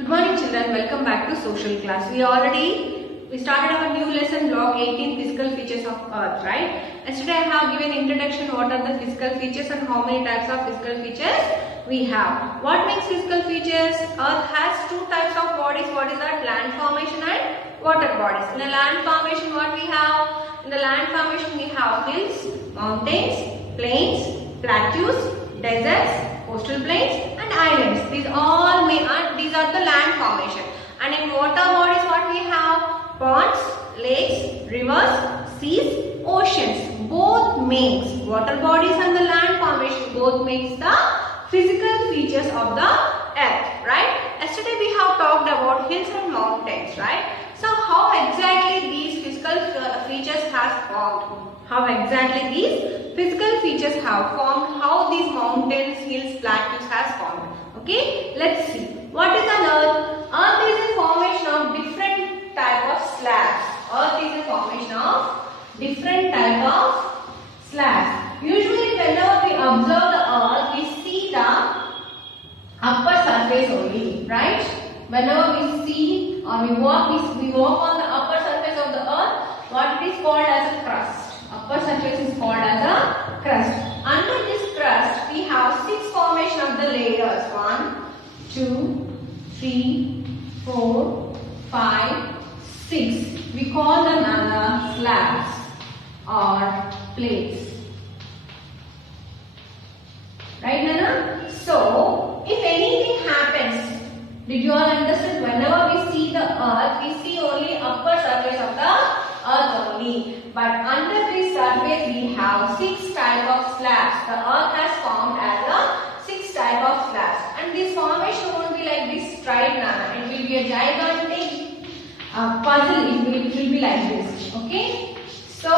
Good morning children, welcome back to social class. We started our new lesson block 18 physical features of earth, right? Yesterday I have given introduction what are the physical features and how many types of physical features we have. What makes physical features? Earth has two types of bodies. What is that? Land formation and water bodies. In the land formation what we have? In the land formation we have hills, mountains, plains, plateaus, deserts, coastal plains and islands. These are the land formation. And in water bodies what we have? Ponds, lakes, rivers, seas, oceans. Both makes water bodies and the land formation both makes the physical features of the earth, right? Yesterday we have talked about hills and mountains, right? So how exactly these physical features has formed? How exactly these physical features have formed? How these mountains, hills, plateaus has formed? Okay, let's see. What is an earth? Earth is a formation of different type of slabs. Earth is a formation of different type of slabs. Usually whenever we observe the earth, we see the upper surface only, right? Whenever we see or we walk on the upper surface of the earth, what it is called as a crust. Upper surface is called as a crust. Under this crust, we have six formation of the layers. 1, 2, 3, 4, 5, 6. We call them as slabs or plates. Right, Nana? So, if anything happens, did you all understand? Whenever we see the earth, we see only upper surface of the earth only. But under this surface, we have 6 type of slabs. The earth has formed as a 6 type of slabs. And this formation won't be like this straight, Nana. It will be a gigantic puzzle. It will be like this. Okay? So,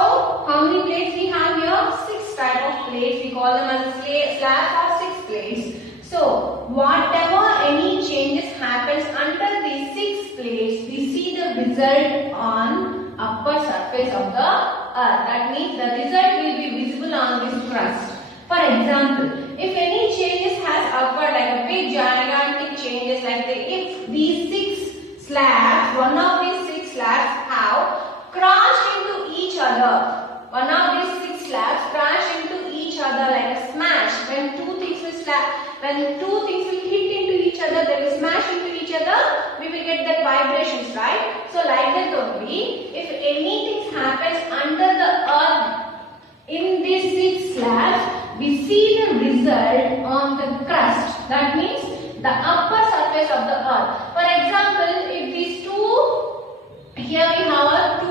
how many plates we have here? 6 type of plates. We call them as slabs or 6 plates. So, whatever any changes happens under these 6 plates, we see the result on upper surface of the earth. That means the result will be visible on this crust. For example, if any changes has occurred, like a big gigantic changes, like if these 6 slabs, one of these 6 slabs have crashed into each other. One of these 6 slabs crash into each other like a smash. When two things will hit into each other, they will smash into each other, we will get that vibrations, right? So like that only, if anything happens under the earth in these 6 slabs, we see the result on the crust. That means the upper surface of the earth. For example, if these here we have 2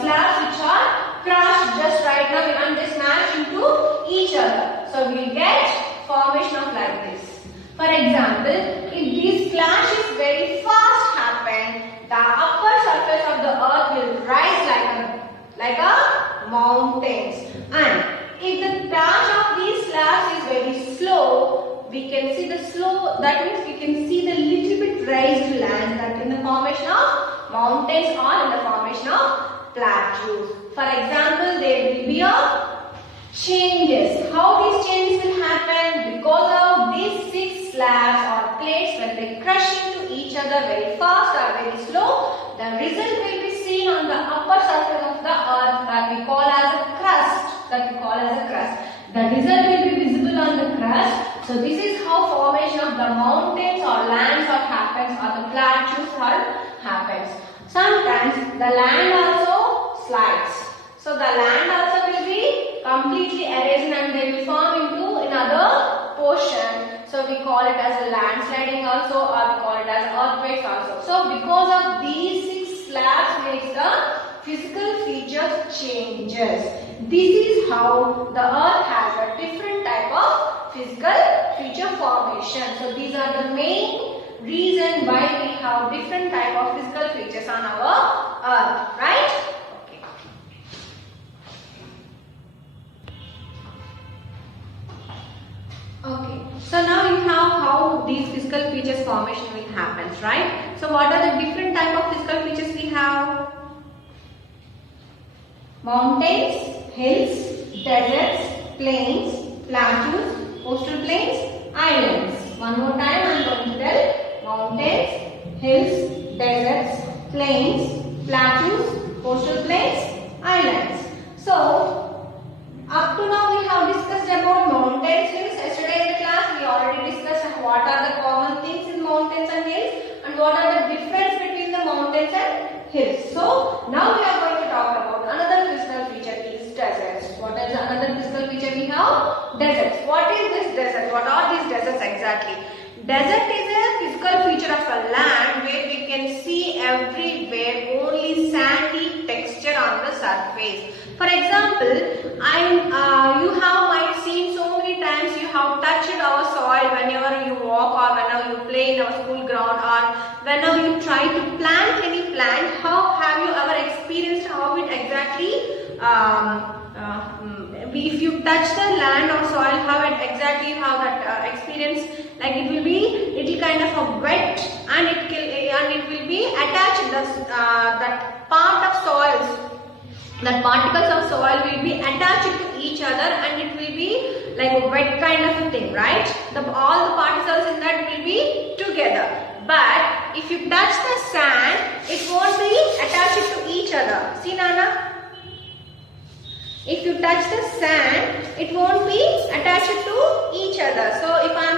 slabs which are crashed just right now and they smash into each other. So we will get formation of like this. For example, if these clashes very fast happen, the upper surface of the earth will rise like a mountains. And if the crash of these slabs is very slow, we can see the slow, that means we can see the little bit raised land, that in the formation of mountains or in the formation of plateaus. For example, there will be a changes. How these changes will happen? Because of these 6 slabs or plates, when they crush into each other very fast or very slow, the result will be seen on the upper surface of the earth that we call as a crust. The result will be visible on the crust. So this is how formation of the mountains or lands or happens, or the plateaus or happens. Sometimes the land also slides. So the land also will be completely erased and they will form into another portion. So we call it as a landsliding also, or we call it as earthquakes also. So because of these 6 slabs makes the physical features changes. This is how the earth has a different type of physical feature formation. So these are the main reason why we have different type of physical features on our earth, right? Okay, so now you have how these physical features formation will happen, right? So what are the different type of physical features we have? Mountains, hills, deserts, plains, plateaus, coastal plains, islands. One more time I am going to tell: mountains, hills, deserts, plains, plateaus, coastal plains, islands. So, up to now we have discussed about mountains, hills. Yesterday in the class we already discussed what are the common things in mountains and hills and what are the difference between the mountains and hills. So, now we are going to talk about another physical feature is deserts. What is another physical feature we have? Deserts. What is this desert? What are these deserts exactly? Desert is a physical feature of a land where we can see everywhere only sandy texture on the surface. For example, you have might seen so many times you have touched our soil whenever you walk or whenever you play in our school ground or whenever you try to plant any plant. How have you ever experienced how it exactly if you touch the land or soil, how it exactly you have that experience? Like it will be little kind of a wet and it will be attached that part of soils. That particles of soil will be attached to each other and it will be like a wet kind of a thing, right? All the particles in that will be together. But if you touch the sand, it won't be attached to each other. See, Nana? If you touch the sand, it won't be attached to each other. So if I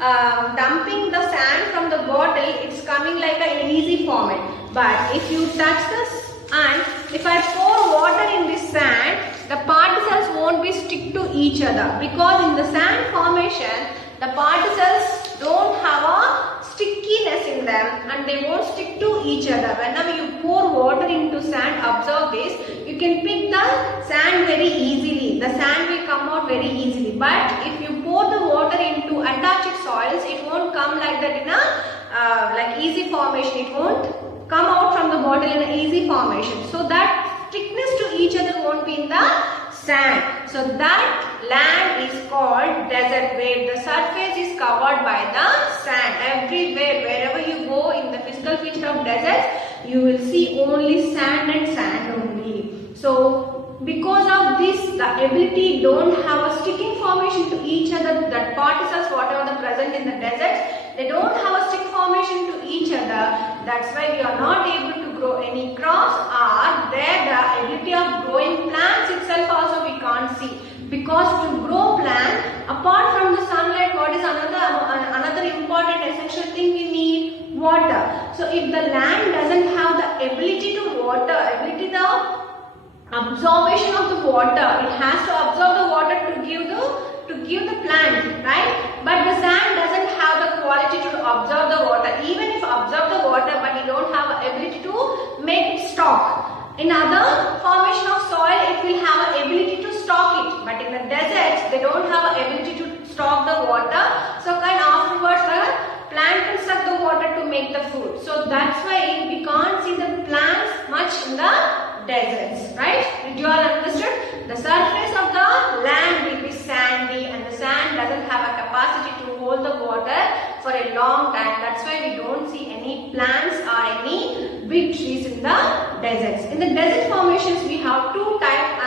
am dumping the sand from the bottle, it's coming like an easy format. But if you touch the and if I pour water in this sand, the particles won't be stick to each other because in the sand formation, the particles don't have a stickiness in them and they won't stick to each other. Whenever you pour water into sand, observe this, you can pick the sand very easily. The sand will come out very easily. But if you pour the water into attached soils, it won't come like that in a like easy formation. It won't come out from the bottle in an easy formation. So that thickness to each other won't be in the sand. So that land is called desert where the surface is covered by the sand. Everywhere, wherever you go in the physical feature of deserts, you will see only sand and sand only. So because of this, the ability don't have a sticking formation to each other. That particles, whatever the present in the deserts, they don't have a stick formation to each other. That's why we are not able to grow any crops or there the ability of growing plants itself also we can't see. Because to grow plants, apart from the sunlight, what is another important essential thing we need? Water. So if the land doesn't have the ability to water, the absorption of the water, it has to absorb the water to give the plant, right? But the sand doesn't have the quality to absorb the water. Even if absorb the water, but it don't have the ability to make it stock. In other formation of soil, it will have an ability to stock it. But in the deserts, they don't have an ability to stock the water. So afterwards, the plant can suck the water to make the food. So that's why we can't see the plants much in the deserts, right? Did you all understood? The surface of the land will be sandy and the sand doesn't have a capacity to hold the water for a long time. That's why we don't see any plants or any big trees in the deserts. In the desert formations, we have two type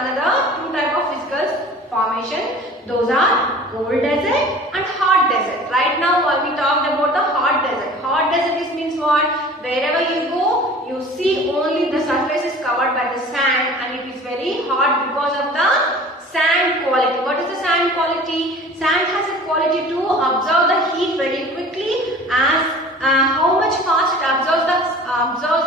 of physical formation. Those are cold desert and hot desert. Right now we talked about the hot desert. Hot desert means what? Wherever you go, you see only the surface is covered by the sand and it is very hot because of the sand quality. What is the sand quality? Sand has a quality to absorb the heat very quickly. As how much fast it absorbs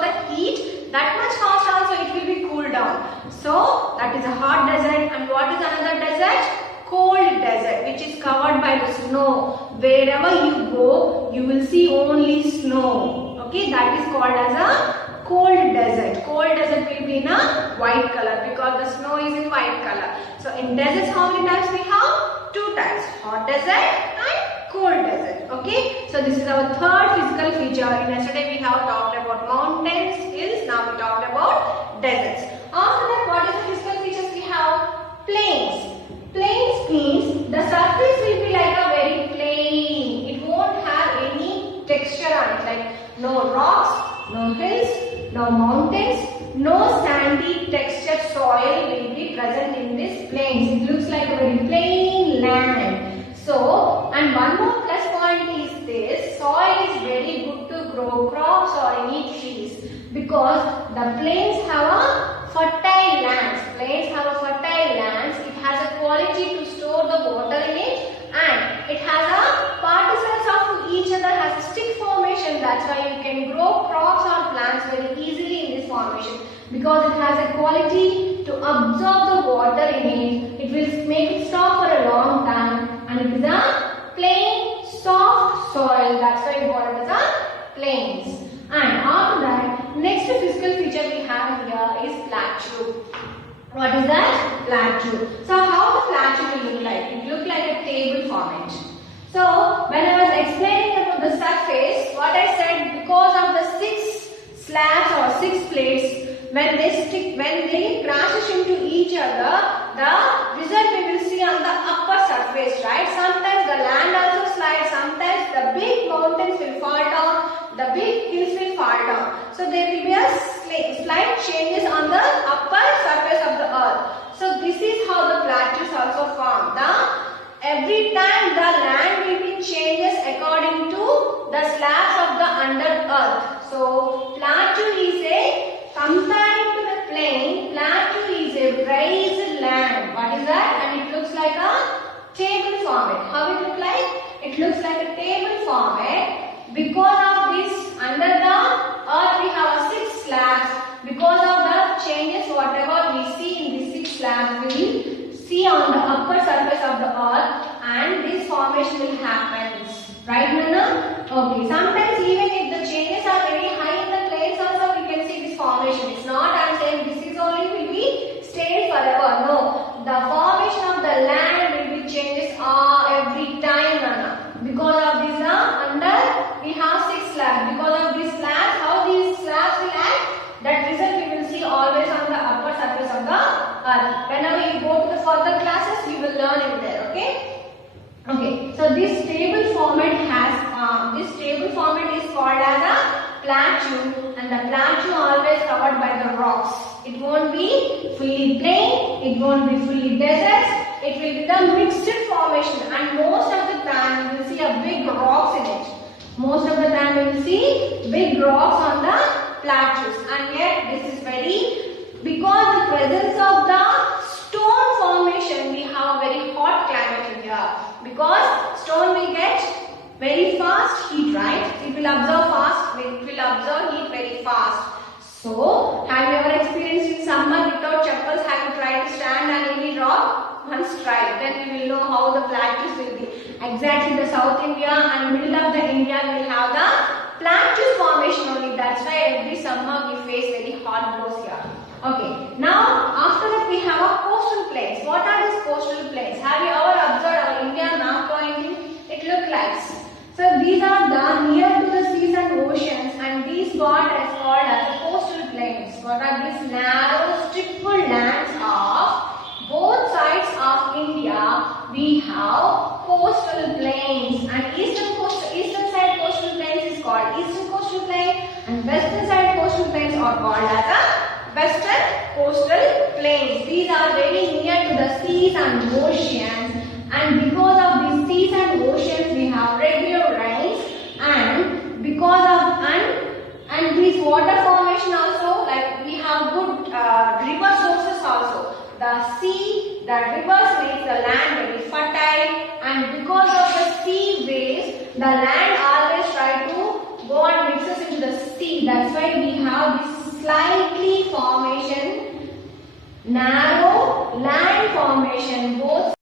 the heat, that much fast also it will be cooled down. So that is a hot desert. And what is another desert? Cold desert, which is covered by the snow. Wherever you go, you will see only snow. Okay, that is called as a cold desert. Cold desert will be in a white color because the snow is in white color. So in deserts, how many types we have? Two types, hot desert and cold desert. Okay, so this is our third physical feature. Yesterday we have talked about mountains, hills. Now we talked about deserts. After that, what is the physical features we have? Plains. Plains means the surface will be like a very plain. It won't have any texture on it, like no rocks, no hills, no mountains, no sandy textured soil will be present in this plains. It looks like a very plain land. So, and one more plus point is this, soil is very good to grow crops or any trees, because the plains have a fertile lands. Plains have a fertile lands. It has a quality to store the water in it, and it has a particles of each other has a stick formation. That's why you can grow crops or plants very easily in this formation, because it has a quality to absorb the water in it. It will make it stop for a long time, and it is a plain soft soil. That's why we call it as a plains. And after that, next physical feature we have here is plateau. What is that? Plateau. So how the plateau will look like? It look like a table format. So when I was explaining about the surface, what I said, because of the 6 slabs or 6 plates, when they crashes into each other, the result we will see on the upper surface, right? Sometimes the land also slides, sometimes the big mountains will fall down, the big hills will fall down. So there will be a slight changes on the upper surface of the earth. So this is how the plateaus also form. Every time the land will be changes according to the slabs of the under earth. So plateau is a, comparing to the plain, plateau is a raised land. What is that? And it looks like a table format. How it look like? It looks like a table format. Because of this, under the earth we have 6 slabs. Because of the changes whatever we see in these 6 slabs, we will see on the upper surface of the earth, and this formation will happen. Right, Nana? Okay. Sometimes even if the changes are very high in the plains also, we can see this formation. It's not I am saying this is only will be stayed forever. No. The formation of the land will be changes every time, Nana. Because of this, under we have 6 slabs. Because of these slabs, how these slabs will act, that result we will see always on the upper surface of the earth. Whenever you go to the further classes, you will learn it there. Okay. Okay, so this table format is called as a plateau, and the plateau always covered by the rocks. It won't be fully plain, it won't be fully deserts, it will be the mixed formation, and most of the time you will see a big rocks in it. Most of the time you will see big rocks on the plateaus, and yet this is very, because the presence of the stone formation, we have a very hot climate in here. Because stone will get very fast heat, right? It will absorb fast, it will absorb heat very fast. So, have you ever experienced in summer without chappals, have you tried to stand on any rock? Once try, then we will know how the plateaus will be. Exactly the South India and middle of the India will have the plateau formation only. That's why every summer we face very hot blows here. Okay, now after that we have our coastal plains. What are these coastal plains? Have you ever observed our India map pointing? It looks like. So these are the near to the seas and oceans, and these what is called as the coastal plains. What are these? Narrow strip lands of both sides of India. We have coastal plains, and eastern side coastal plains is called eastern coastal plain, and western side coastal plains are called as a western coastal plains. These are very near to the seas and oceans, and because of these seas and oceans we have regular rains, and because of and these water formation also, like we have good river sources also. The sea, the rivers makes the land very fertile, and because of the sea waves, the land always try to go and mixes into the sea. That's why we have this slightly formation, narrow land formation both.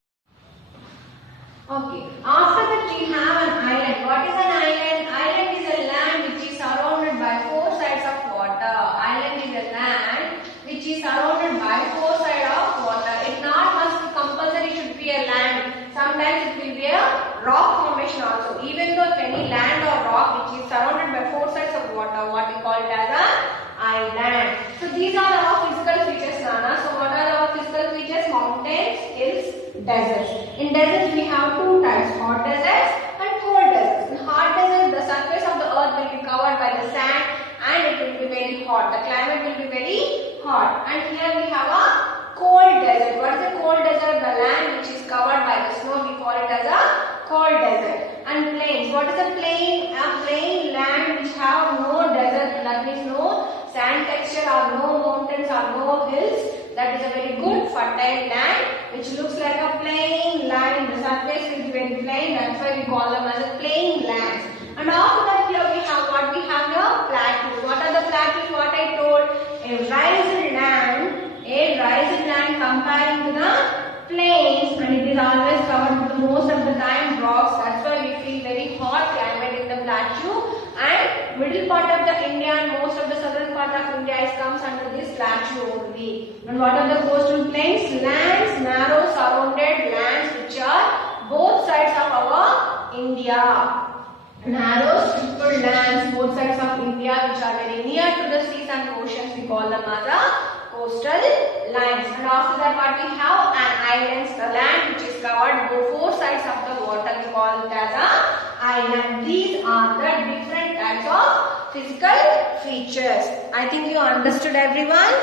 Okay, after that we have an island. What is an island? Island is a land which is surrounded by 4 sides of water. Island is a land which is surrounded by 4 sides of water. It not must be compulsory should be a land. Sometimes it will be a rock formation also. Even though any land or rock which is surrounded by 4 sides of water, what we call it as an island. So these are our physical features, Nana. So what are our physical features? Mountains, hills, deserts. In deserts we have 2 types, hot deserts and cold deserts. In hot deserts, the surface of the earth will be covered by the sand and it will be very hot. The climate will be very hot. And here we have a cold desert. What is a cold desert? The land which is covered by the snow, we call it as a cold desert. And plains. What is a plain? A plain land which have above hills. That is a very good fertile land which looks like a plain land. The surface will be very plain. That's why we call them as a plain lands. And after that here we have what we have here? Plateaus. What are the plateaus? What I told? A rising land comparing to the plains, and it is always covered with most of the time rocks. That's why we feel very hot climate in the plateau. And middle part of the India and most of the southern part of India comes under this plateau only. And what are the coastal plains? Lands, narrow surrounded lands which are both sides of our India. Narrow stippled lands both sides of India which are very near to the seas and oceans, we call them as a coastal lines. And after that what we have? An islands, the land which is covered both sides of the water, we call it as a island. These are the different types of physical features. I think you understood, everyone.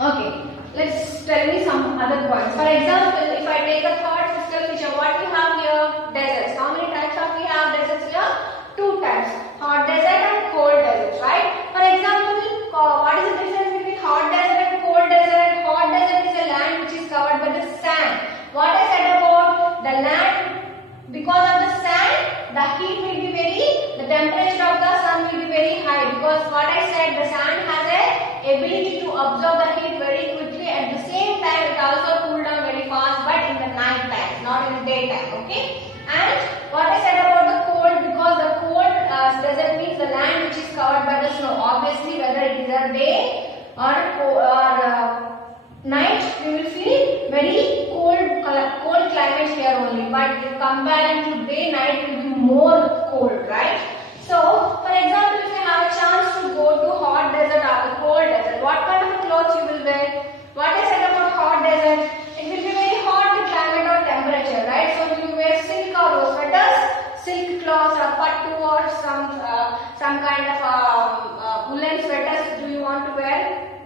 Okay, let's tell me some other points. For example, if I take a third physical feature, what we have here? Deserts. How many types of we have deserts here? 2 types. Hot desert and cold desert, right? For example, what is the difference between hot desert and cold desert? Hot desert is a land which is covered by the sand. What I said about the land, because of the sand, the heat will be the temperature of the sun will be very high, because what I said, the sand has a ability to absorb the heat very quickly. At the same time, it also cool down very fast, but in the night time, not in the daytime. Okay. And what I said about the cold, because the cold desert means the land which is covered by the snow. Obviously, whether it is a day or night, you will feel very cold climate here only. But comparing to day, night will be more cold, right? So, for example, if you have a chance to go to hot desert or the cold desert, what kind of clothes you will wear? What I said about hot desert, it will be very hot the climate or temperature, right? So, will you wear silk or sweaters, silk cloths or pattu or some kind of woolen sweaters do you want to wear?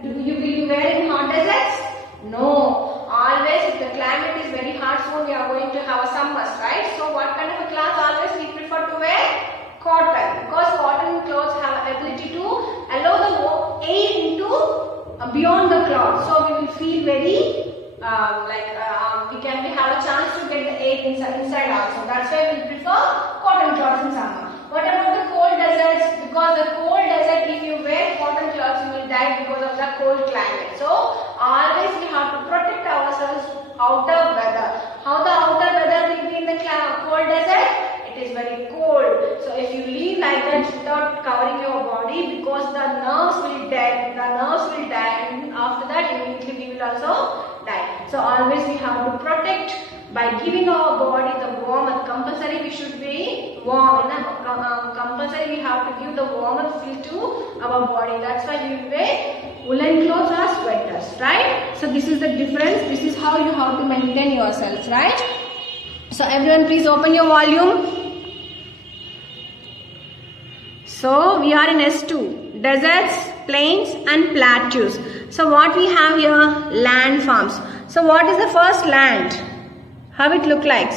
Will you wear in hot deserts? No. Always, if the climate is very hot, so we are going to have a summers, right? So, what kind of a cloth always we prefer to wear? Cotton, because cotton clothes have ability to allow the air into beyond the cloth. So, we will feel very we can have a chance to get the air inside also. That's why we prefer cotton cloths in summer. What about the cold deserts? Because the cold desert, if you wear cotton cloths, you will die because of the cold climate. So, always we have to protect ourselves outer weather. How the outer weather will be in the cold desert? It is very cold. So, if you leave like that without covering your body, because the nerves will die, and after that immediately we will also die. So, always we have to protect by giving our body the warmth. Compulsory we should be warm. Compulsory we have to give the warmth feel to our body. That's why we wear woolen clothes or sweaters, right? So, this is the difference. This is how you have to maintain yourselves, right? So, everyone please open your volume. So, we are in S2, deserts, plains and plateaus. So, what we have here? Land forms. So, what is the first land? How it look like?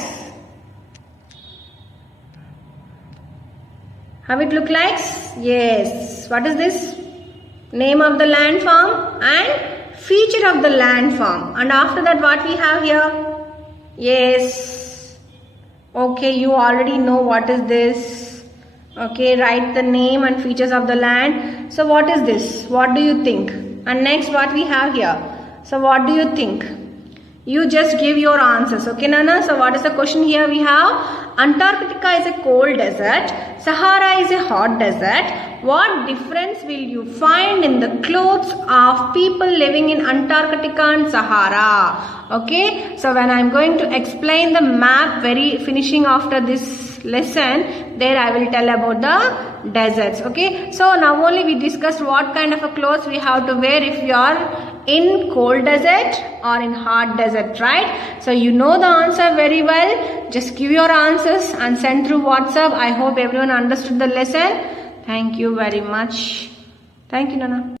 How it look like? Yes. What is this? Name of the land form and feature of the land form. And after that, what we have here? Yes. Okay, you already know what is this. Okay, write the name and features of the land. So, what is this? What do you think? And next, what we have here? So, what do you think? You just give your answers. Okay, Nana? So, what is the question here? We have Antarctica is a cold desert. Sahara is a hot desert. What difference will you find in the clothes of people living in Antarctica and Sahara? Okay, so when I am going to explain the map finishing after this lesson, there I will tell about the deserts. Okay, so now only we discussed what kind of a clothes we have to wear if you are in cold desert or in hot desert, right? So you know the answer very well. Just give your answers and send through WhatsApp. I hope everyone understood the lesson. Thank you very much. Thank you, Nana.